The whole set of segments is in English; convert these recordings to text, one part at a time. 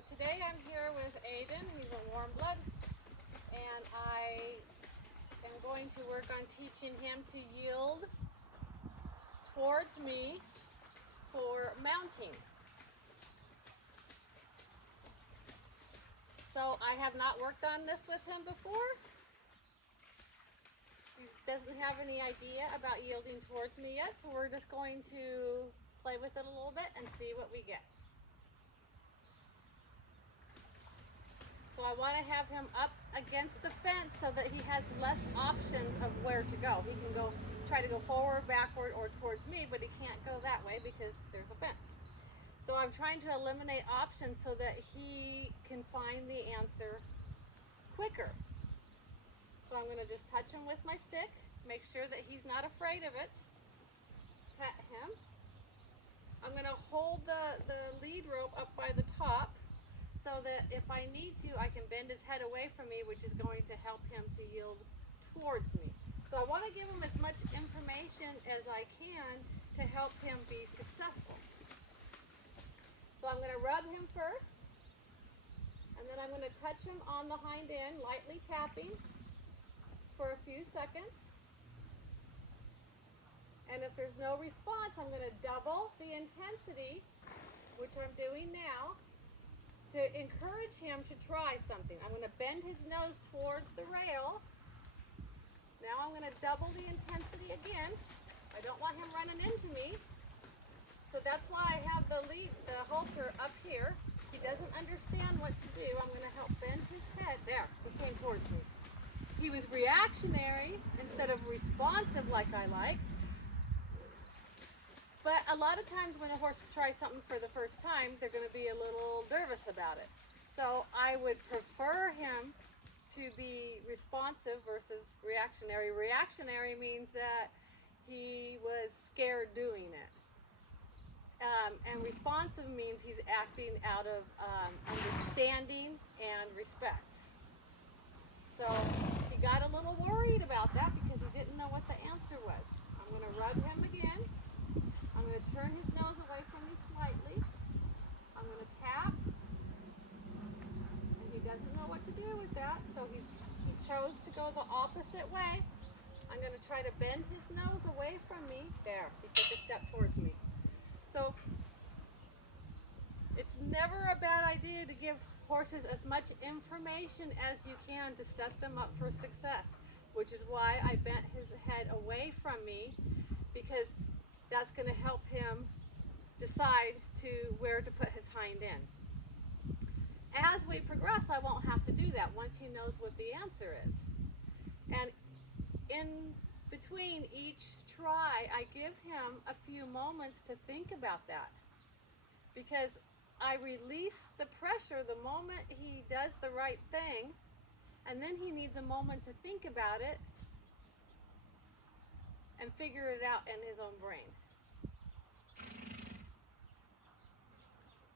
So today I'm here with Aiden. He's a warm blood, and I am going to work on teaching him to yield towards me for mounting. So I have not worked on this with him before. He doesn't have any idea about yielding towards me yet, so we're just going to play with it a little bit and see what we get. So I want to have him up against the fence so that he has less options of where to go. He can go try to go forward, backward, or towards me, but he can't go that way because there's a fence. So I'm trying to eliminate options so that he can find the answer quicker. So I'm going to just touch him with my stick, make sure that he's not afraid of it, pet him. I'm going to hold the lead rope up by the top so that if I need to, I can bend his head away from me, which is going to help him to yield towards me. So I want to give him as much information as I can to help him be successful. So I'm going to rub him first, and then I'm going to touch him on the hind end, lightly tapping for a few seconds. And if there's no response, I'm going to double the intensity, which I'm doing now, to encourage him to try something. I'm going to bend his nose towards the rail. Now I'm going to double the intensity again. I don't want him running into me. So that's why I have the halter up here. He doesn't understand what to do. I'm going to help bend his head. There, he came towards me. He was reactionary instead of responsive like I like. But a lot of times when a horse tries something for the first time, they're going to be a little nervous about it. So I would prefer him to be responsive versus reactionary. Reactionary means that he was scared doing it. And responsive means he's acting out of understanding and respect. So he got a little worried about that because he didn't know what the answer was. I'm going to rub him again. I'm going to turn his nose away from me slightly. I'm going to tap. And he doesn't know what to do with that, so he chose to go the opposite way. I'm going to try to bend his nose away from me. There, he took a step towards me. So it's never a bad idea to give horses as much information as you can to set them up for success, which is why I bent his head away from me, because that's going to help him decide where to put his hind end. As we progress, I won't have to do that once he knows what the answer is. And in between each try, I give him a few moments to think about that, because I release the pressure the moment he does the right thing, and then he needs a moment to think about it and figure it out in his own brain.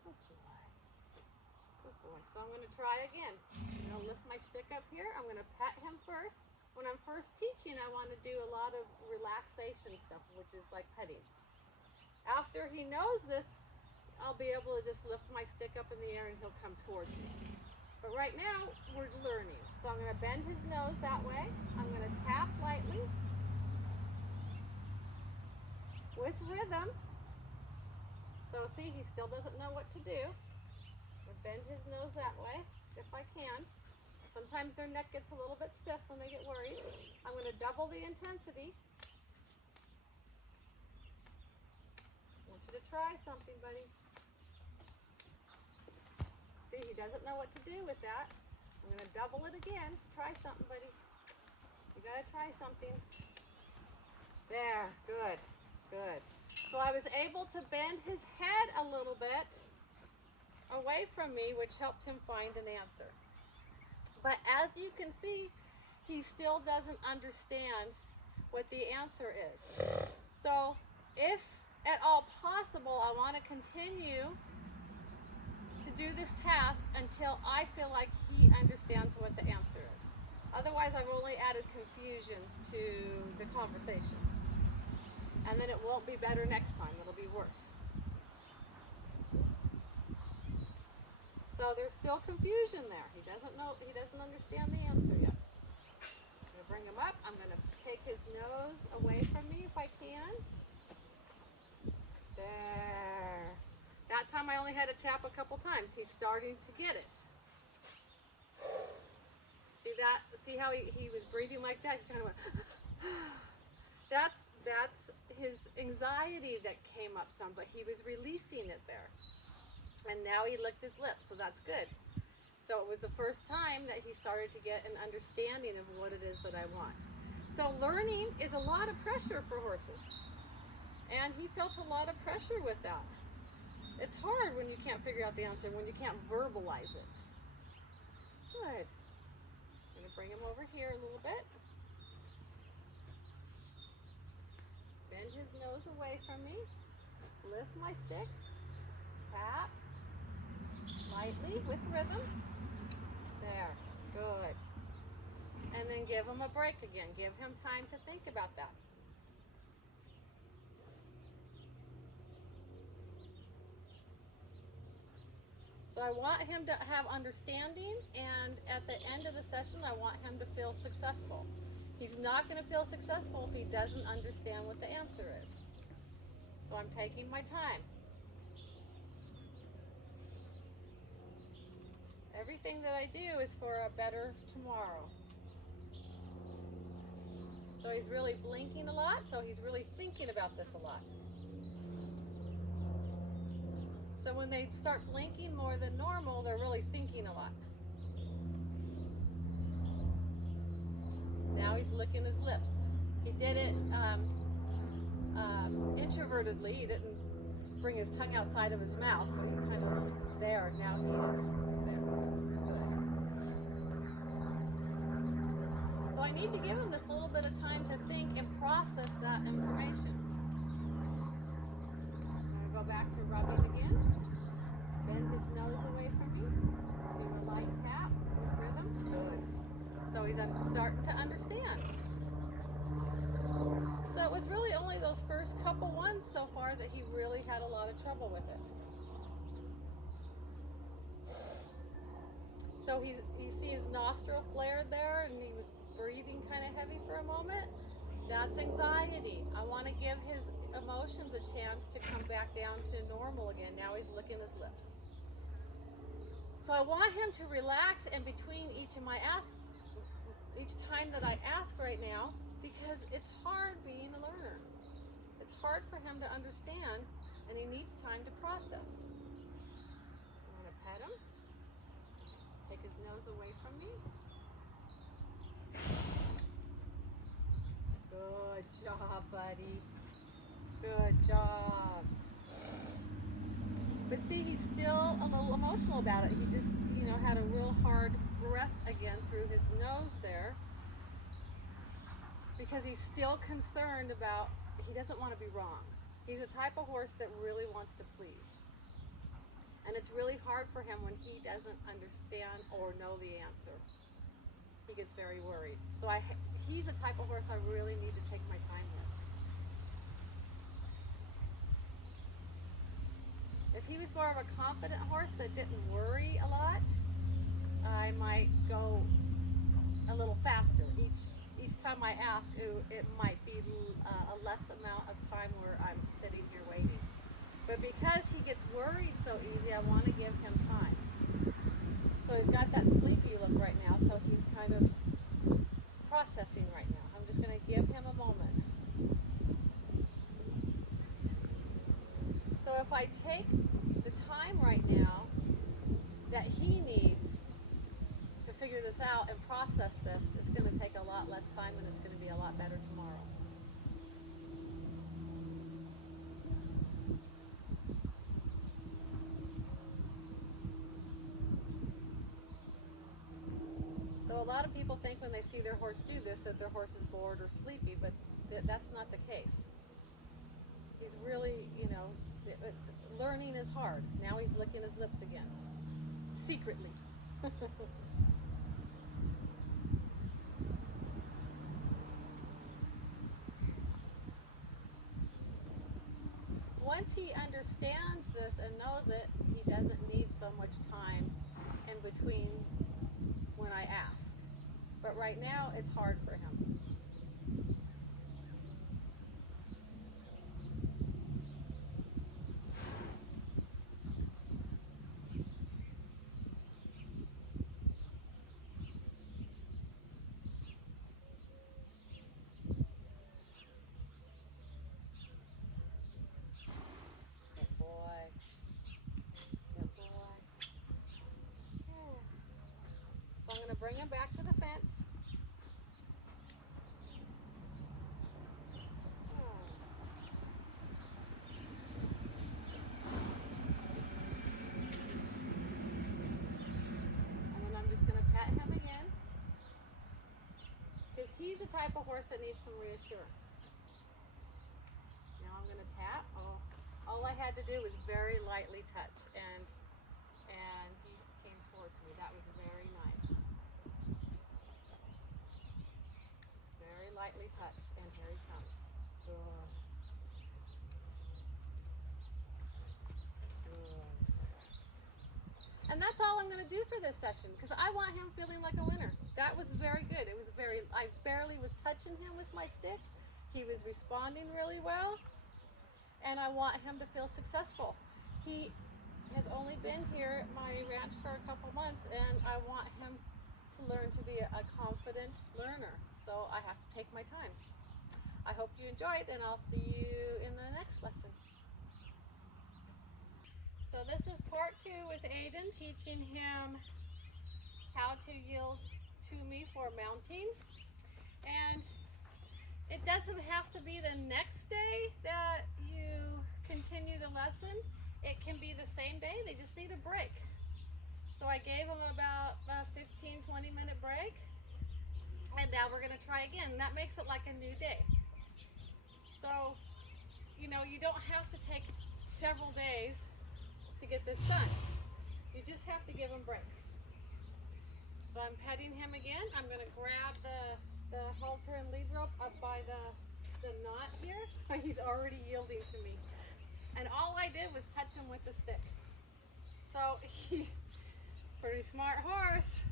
Good boy. Good boy. So I'm going to try again. I'm going to lift my stick up here. I'm going to pet him first. When I'm first teaching, I want to do a lot of relaxation stuff, which is like petting. After he knows this, I'll be able to just lift my stick up in the air and he'll come towards me. But right now, we're learning. So I'm going to bend his nose that way. I'm going to tap lightly with rhythm. So see, he still doesn't know what to do. I'm going to bend his nose that way, if I can. Sometimes their neck gets a little bit stiff when they get worried. I'm going to double the intensity. I want you to try something, buddy. See, he doesn't know what to do with that. I'm going to double it again. Try something, buddy. You got to try something. There, good, good. So I was able to bend his head a little bit away from me, which helped him find an answer. But as you can see, he still doesn't understand what the answer is. So if at all possible, I want to continue to do this task until I feel like he understands what the answer is. Otherwise, I've only added confusion to the conversation. And then it won't be better next time, it'll be worse. So there's still confusion there. He doesn't know, he doesn't understand the answer yet. I'm going to bring him up. I'm going to take his nose away from me if I can. There. That time I only had to tap a couple times. He's starting to get it. See that? See how he was breathing like that? He kind of went, that's his anxiety that came up some, but he was releasing it there. And now he licked his lips, so that's good. So it was the first time that he started to get an understanding of what it is that I want. So learning is a lot of pressure for horses. And he felt a lot of pressure with that. It's hard when you can't figure out the answer, when you can't verbalize it. Good. I'm going to bring him over here a little bit. Bend his nose away from me. Lift my stick. Tap. Lightly with rhythm. There. Good. And then give him a break again. Give him time to think about that. So I want him to have understanding, and at the end of the session, I want him to feel successful. He's not going to feel successful if he doesn't understand what the answer is. So I'm taking my time. Everything that I do is for a better tomorrow. So he's really blinking a lot, so he's really thinking about this a lot. So when they start blinking more than normal, they're really thinking a lot. Now he's licking his lips. He did it introvertedly. He didn't bring his tongue outside of his mouth, but he kind of there. Now he is there. So I need to give him this little bit of time to think and process that information. I'm going to go back to rubbing again. Bend his nose away from me. Do a light tap with rhythm. Good. So he's starting to understand. So it was really only those first couple ones so far that he really had a lot of trouble with it. So you see his nostril flared there, and he was breathing kind of heavy for a moment. That's anxiety. I want to give his emotions a chance to come back down to normal again. Now he's licking his lips. So I want him to relax in between each time that I ask right now, because it's hard being a learner. It's hard for him to understand, and he needs time to process. I'm going to pet him. Take his nose away from me. Good job, buddy. Good job. But see, he's still a little emotional about it. He just, had a real hard breath again through his nose there, because he's still concerned about, he doesn't want to be wrong. He's a type of horse that really wants to please. And it's really hard for him when he doesn't understand or know the answer. He gets very worried. So he's a type of horse I really need to take my time with. If he was more of a confident horse that didn't worry a lot, I might go a little faster. Each time I ask, it might be a less amount of time where I'm sitting here waiting. But because he gets worried so easy, I want to give him time. So he's got that sleepy look right now, so he's kind of processing right now. I'm just going to give him a moment. So if I take the time right now that he needs to figure this out and process this, it's going to take a lot less time, and it's going to be a lot better tomorrow. So a lot of people think when they see their horse do this that their horse is bored or sleepy, but that's not the case. He's really, learning is hard. Now he's licking his lips again, secretly. Once he understands this and knows it, he doesn't need so much time in between when I ask. But right now it's hard for him. Good boy. Good boy. Yeah. So I'm going to bring him back to the fence. Oh. And then I'm just going to pet him again. Because he's the type of horse that needs some reassurance. Now I'm going to tap. Oh, all I had to do was very lightly touch, and he came towards me. That was very nice. Very lightly touch, and here he comes. Good. Good. And that's all I'm going to do for this session, because I want him feeling like a winner. That was very good. It was I barely was touching him with my stick. He was responding really well, and I want him to feel successful. He has only been here at my ranch for a couple months, and I want him to learn to be a confident learner. So I have to take my time. I hope you enjoyed, and I'll see you in the next lesson. So this is part 2 with Aiden, teaching him how to yield to me for mounting. And it doesn't have to be the next day that you continue the lesson. It can be the same day. They just need a break. So I gave him about a 15-20 minute break, and now we're going to try again. That makes it like a new day. So, you know, you don't have to take several days to get this done. You just have to give him breaks. So I'm petting him again. I'm going to grab the halter and lead rope up by the knot here. He's already yielding to me. And all I did was touch him with the stick. So he's a pretty smart horse.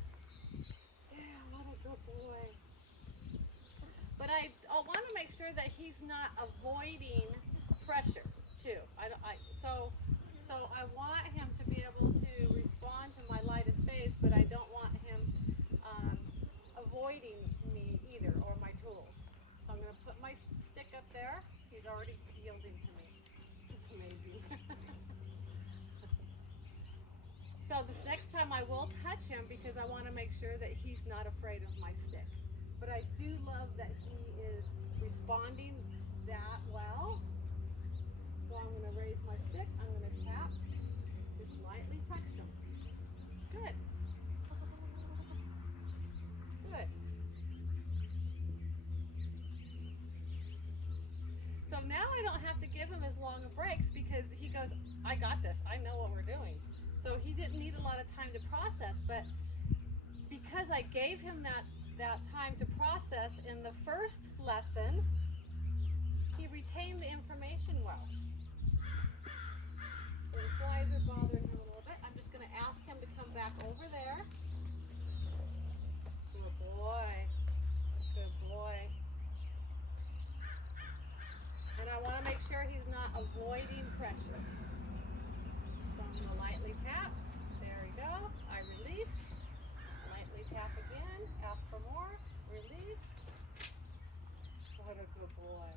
Yeah, what a good boy. But I want to make sure that he's not avoiding pressure too. So I want him to be able to respond to my lightest phase, but I don't want him avoiding me either, or my tools. So I'm going to put my stick up there. He's already yielding to me. It's amazing. So this next time I will touch him, because I want to make sure that he's not afraid of my stick. But I do love that he is responding that well. So I'm going to raise my stick. I'm going to tap. Just lightly touch him. Good. Good. So now I don't have to give him as long of breaks, because he goes, I got this. I know what we're doing. So he didn't need a lot of time to process, but because I gave him that time to process in the first lesson, he retained the information well. So the flies are bothering him a little bit. I'm just going to ask him to come back over there. Good boy. Good boy. And I want to make sure he's not avoiding pressure. So I'm going to lightly tap. There we go. I release. Lightly tap again. Ask for more. Release. What a good boy.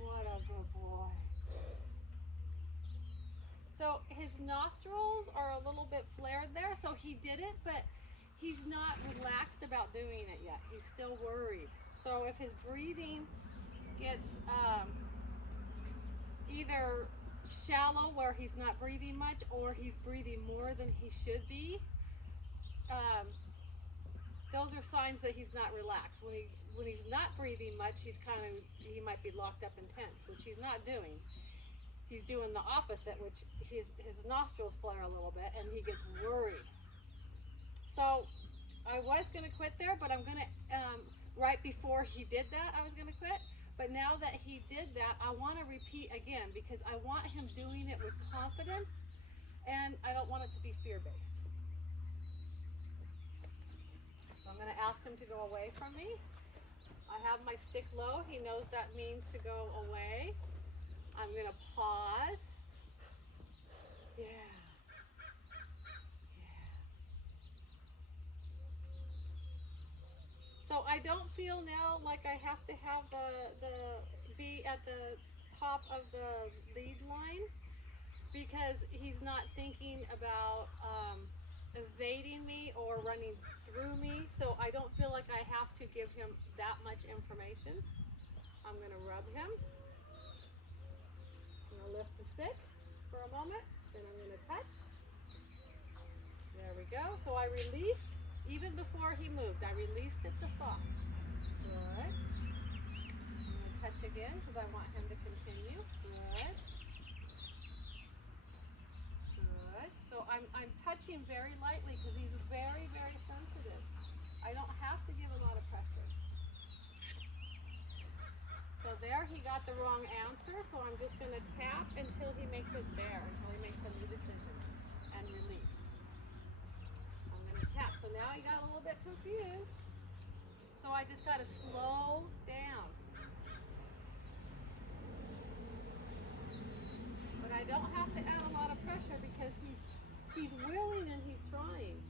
What a good boy. So his nostrils are a little bit flared there, so he did it, but he's not relaxed about doing it yet. He's still worried. So if his breathing gets either shallow, where he's not breathing much, or he's breathing more than he should be, those are signs that he's not relaxed. When he's not breathing much, he might be locked up and tense, which he's not doing. He's doing the opposite, which his nostrils flare a little bit and he gets worried. So I was going to quit there, but I'm going to, right before he did that, I was going to quit. But now that he did that, I want to repeat again because I want him doing it with confidence, and I don't want it to be fear-based. So I'm going to ask him to go away from me. I have my stick low. He knows that means to go away. I'm going to pause. Yeah. So I don't feel now like I have to have the be at the top of the lead line because he's not thinking about evading me or running through me. So I don't feel like I have to give him that much information. I'm going to rub him. I'm going to lift the stick for a moment. Then I'm going to touch. There we go. So I released. Even before he moved, I released it to stop. Good. I'm going to touch again because I want him to continue. Good. Good. So I'm touching very lightly because he's very, very sensitive. I don't have to give a lot of pressure. So there he got the wrong answer, so I'm just going to tap until he makes it there, until he makes a new decision and release. Tap. So now he got a little bit confused. So I just got to slow down. But I don't have to add a lot of pressure because he's willing and he's trying.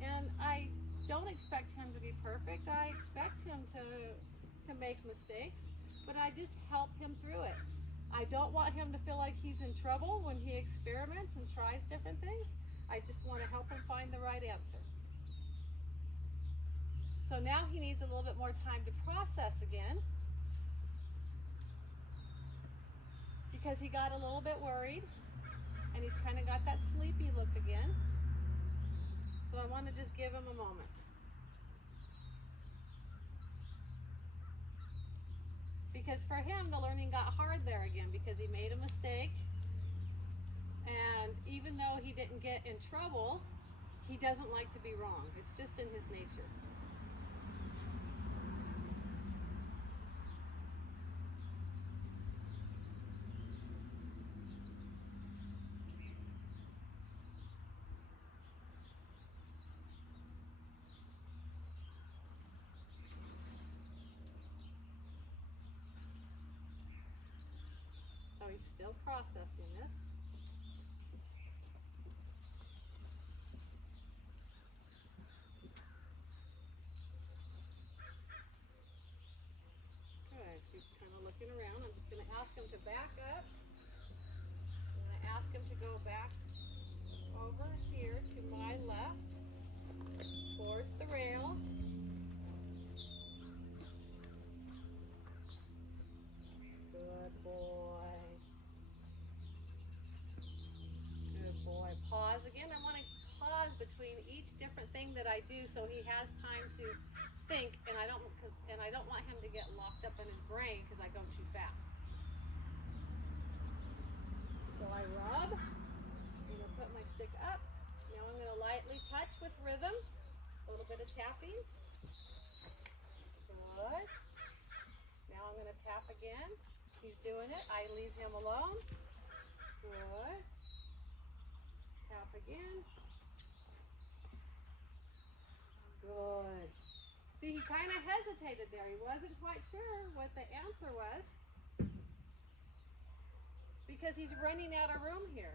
And I don't expect him to be perfect. I expect him to make mistakes, but I just help him through it. I don't want him to feel like he's in trouble when he experiments and tries different things. I just want to help him find the right answer. So now he needs a little bit more time to process again because he got a little bit worried and he's kind of got that sleepy look again. So I want to just give him a moment. Because for him, the learning got hard there again because he made a mistake. And even though he didn't get in trouble, he doesn't like to be wrong. It's just in his nature. So he's still processing this. He's kind of looking around. I'm just going to ask him to back up. I'm going to ask him to go back over here to my left, towards the rail. Good boy. Good boy. Pause again. I want to pause between each different thing that I do so he has time to think, and I don't want him to get locked up in his brain because I go too fast. So I rub. I'm going to put my stick up. Now I'm going to lightly touch with rhythm. A little bit of tapping. Good. Now I'm going to tap again. He's doing it. I leave him alone. Good. Tap again. Good. See, he kind of hesitated there. He wasn't quite sure what the answer was because he's running out of room here.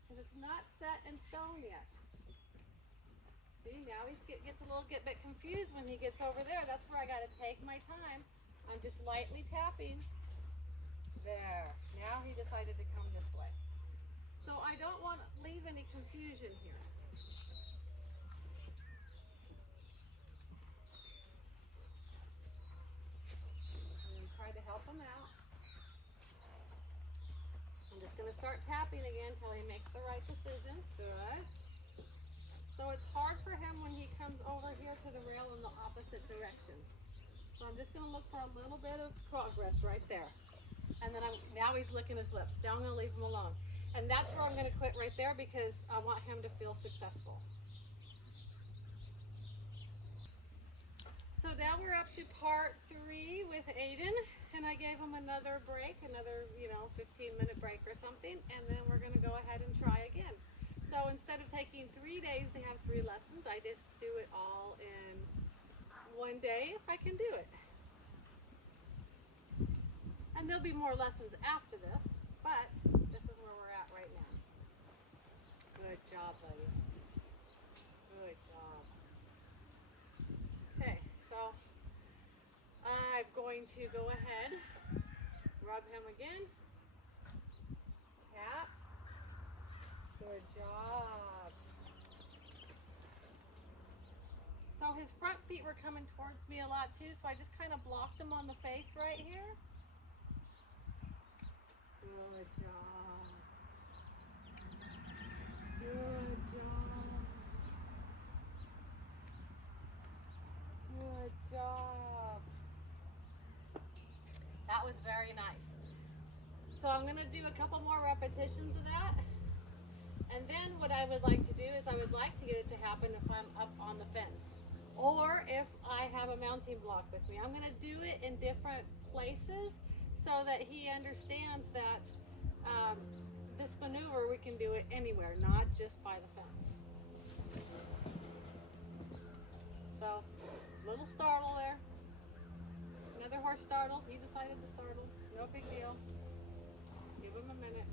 Because it's not set in stone yet. See, now he gets a little bit confused when he gets over there. That's where I got to take my time. I'm just lightly tapping. There. Now he decided to come this way. So I don't want to leave any confusion here. To help him out. I'm just going to start tapping again until he makes the right decision. Good. So it's hard for him when he comes over here to the rail in the opposite direction. So I'm just going to look for a little bit of progress right there. And then now he's licking his lips. Now I'm going to leave him alone. And that's where I'm going to quit right there because I want him to feel successful. So now we're up to part 3 with Aiden, and I gave him another break, another 15-minute break or something, and then we're going to go ahead and try again. So instead of taking 3 days to have 3 lessons, I just do it all in one day if I can do it. And there'll be more lessons after this, but this is where we're at right now. Good job, buddy. Good job. Okay, so I'm going to go ahead, rub him again. Tap. Good job. So his front feet were coming towards me a lot too, so I just kind of blocked them on the face right here. Good job. Good job. Good job. That was very nice. So I'm going to do a couple more repetitions of that. And then what I would like to do is I would like to get it to happen if I'm up on the fence. Or if I have a mounting block with me. I'm going to do it in different places so that he understands that this maneuver we can do it anywhere, not just by the fence. So, little startle there. Another horse startled. He decided to startle. No big deal. Give him a minute.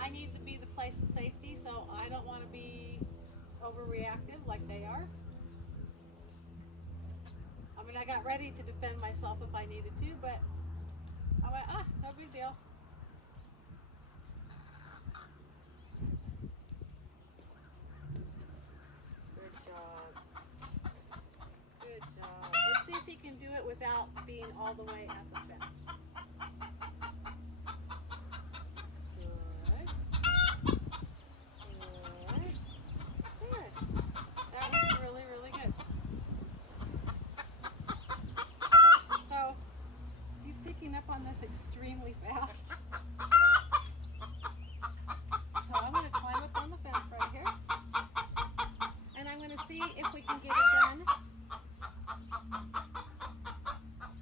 I need to be the place of safety, so I don't want to be overreactive like they are. I mean, I got ready to defend myself if I needed to, but I went, no big deal. Good job. Good job. Let's see if he can do it without being all the way at the fence. Good. Good. Good. That was really, really good. So, he's picking up on this extremely fast. So I'm going to climb up on the fence right here. And I'm going to see if we can get it done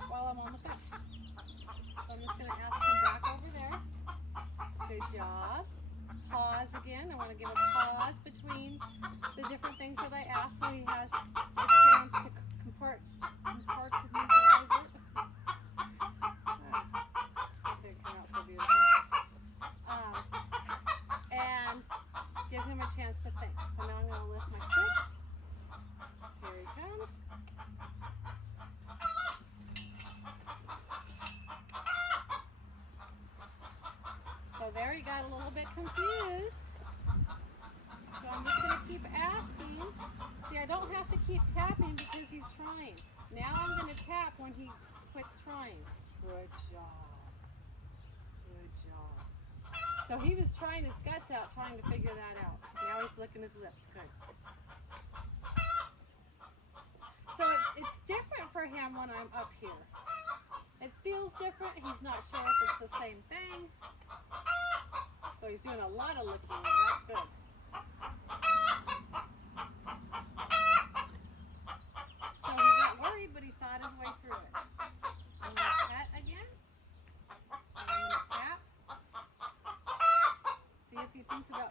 while I'm on the fence. So I'm just going to ask him back over there. Good job. Pause again. I want to give a pause between the different things that I asked so he has a chance to compartmentalize it. Didn't come out so beautiful. And give him a chance to think. So now I'm going to lift my stick. Here he comes. So there he got a little bit confused. So I'm just going to keep asking. See, I don't have to keep tapping because he's trying. Now I'm going to tap when he quits trying. Good job. Good job. So he was trying his guts out, trying to figure that out. Now he's licking his lips. Good. So it's different for him when I'm up here. It feels different. He's not sure if it's the same thing. So he's doing a lot of licking. That's good. So he got worried, but he thought his way through it. I'm going to pet again. I'm going to tap. See if he thinks about,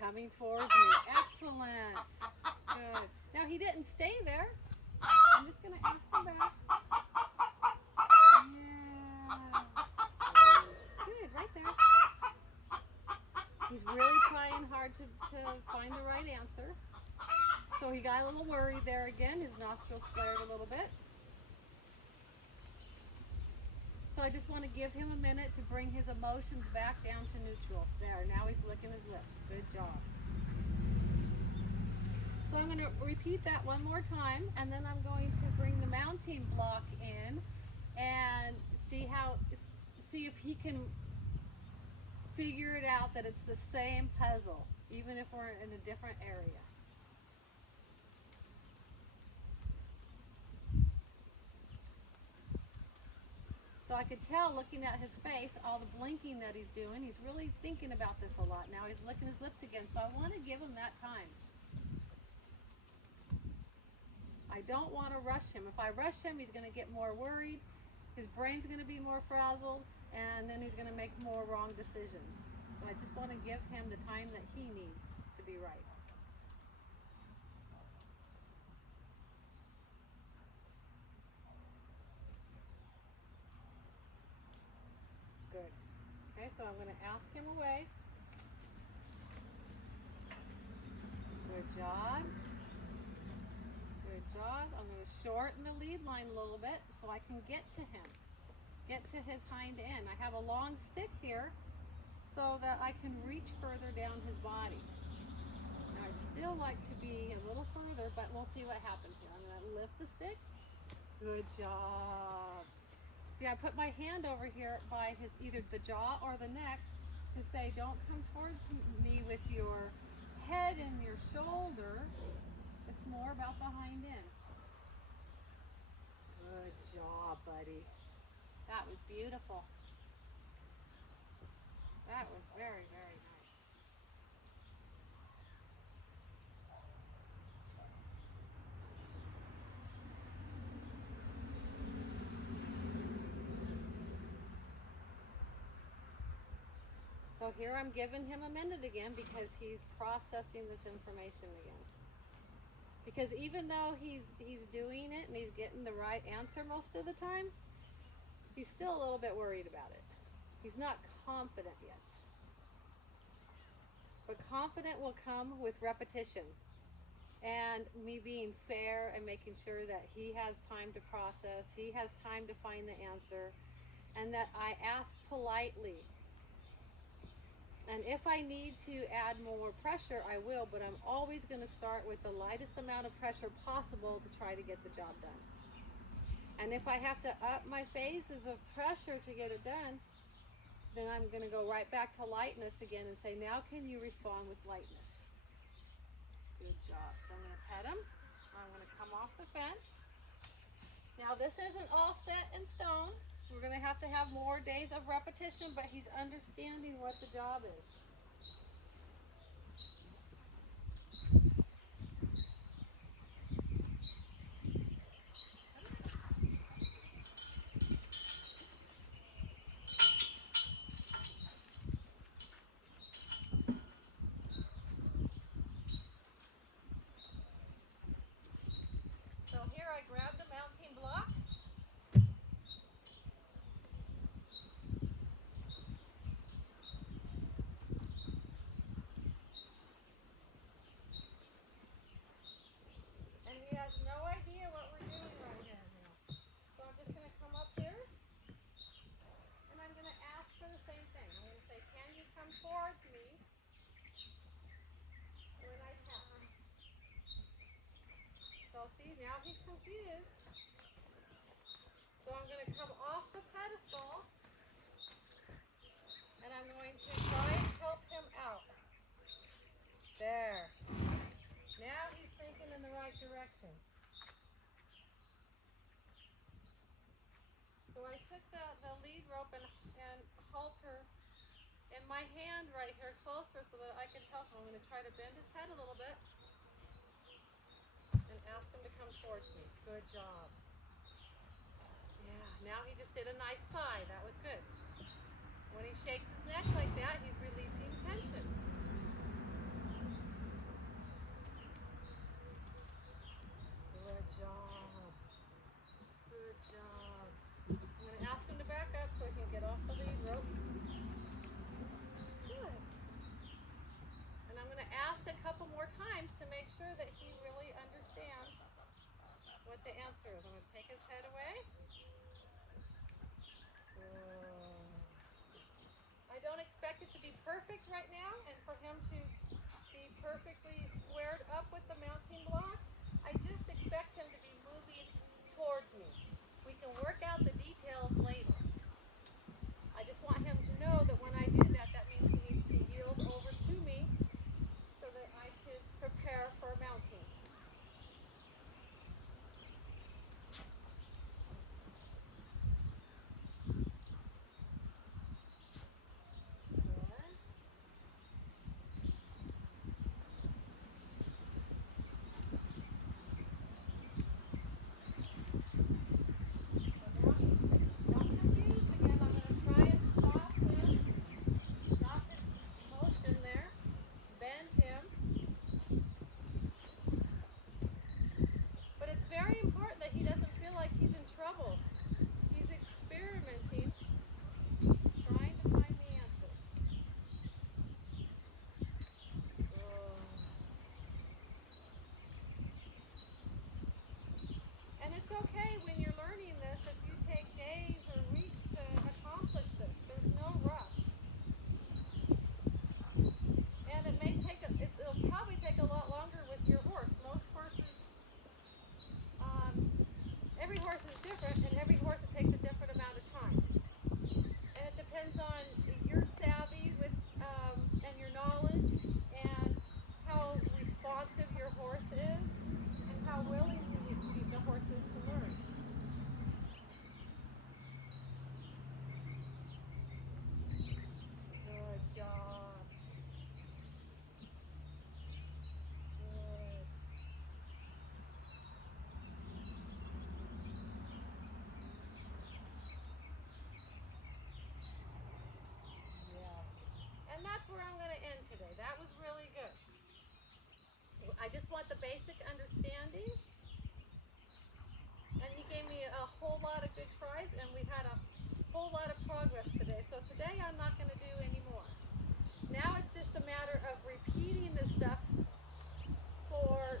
coming towards me. Excellent. Good. Now he didn't stay there. I'm just going to ask him back. Good, right there. He's really trying hard to find the right answer. So he got a little worried there again. His nostrils flared a little bit. So I just want to give him a minute to bring his emotions back down to neutral. There, now he's licking his lips. Good job. So I'm going to repeat that one more time, and then I'm going to bring the mounting block in and see if he can figure it out that it's the same puzzle, even if we're in a different area. So I could tell looking at his face, all the blinking that he's doing, he's really thinking about this a lot. Now he's licking his lips again, so I want to give him that time. don't want to rush him. If I rush him, he's going to get more worried. His brain's going to be more frazzled, and then he's going to make more wrong decisions. So I just want to give him the time that he needs to be right. Good. Okay, so I'm going to ask him away. Good job. Good job. I'm going to shorten the lead line a little bit so I can get to him. Get to his hind end. I have a long stick here so that I can reach further down his body. Now I'd still like to be a little further, but we'll see what happens here. I'm going to lift the stick. Good job. See, I put my hand over here by his either the jaw or the neck to say, don't come towards me with your head and your shoulder. It's more about the hind end. Good job, buddy. That was beautiful. That was very, very nice. So here I'm giving him a minute again because he's processing this information again. Because even though he's doing it and he's getting the right answer most of the time, he's still a little bit worried about it. He's not confident yet. But confident will come with repetition and me being fair and making sure that he has time to process, he has time to find the answer, and that I ask politely. And if I need to add more pressure, I will, but I'm always going to start with the lightest amount of pressure possible to try to get the job done. And if I have to up my phases of pressure to get it done, then I'm going to go right back to lightness again and say, now can you respond with lightness? Good job. So I'm going to pet him. I'm going to come off the fence. Now this isn't all set in stone. We're going to have more days of repetition, but he's understanding what the job is. So here I grab the mounting block. And he has no idea what we're doing right here now. So I'm just going to come up here and I'm going to ask for the same thing. I'm going to say, can you come towards me when I tap? So see, now he's confused. So I'm going to come off the pedestal and I'm going to try and help him out. There. Now he's thinking in the right direction. So I took the lead rope and halter in my hand right here closer so that I could help him. I'm going to try to bend his head a little bit and ask him to come towards me. Good job. Yeah, now he just did a nice sigh. That was good. When he shakes his neck like that, he's releasing tension. Good job. Good job. I'm going to ask him to back up so he can get off the lead rope. Good. And I'm going to ask a couple more times to make sure that he really understands what the answer is. I'm going to take his head away. I don't expect it to be perfect right now and for him to be perfectly squared up with the mounting block. I just expect him to be moving towards me. We can work out the details later. I just want him to know that when I do that, that means he needs to yield over to me so that I can prepare for mounting. I just want the basic understanding. And he gave me a whole lot of good tries, and we had a whole lot of progress today. So today I'm not going to do any more. Now it's just a matter of repeating this stuff for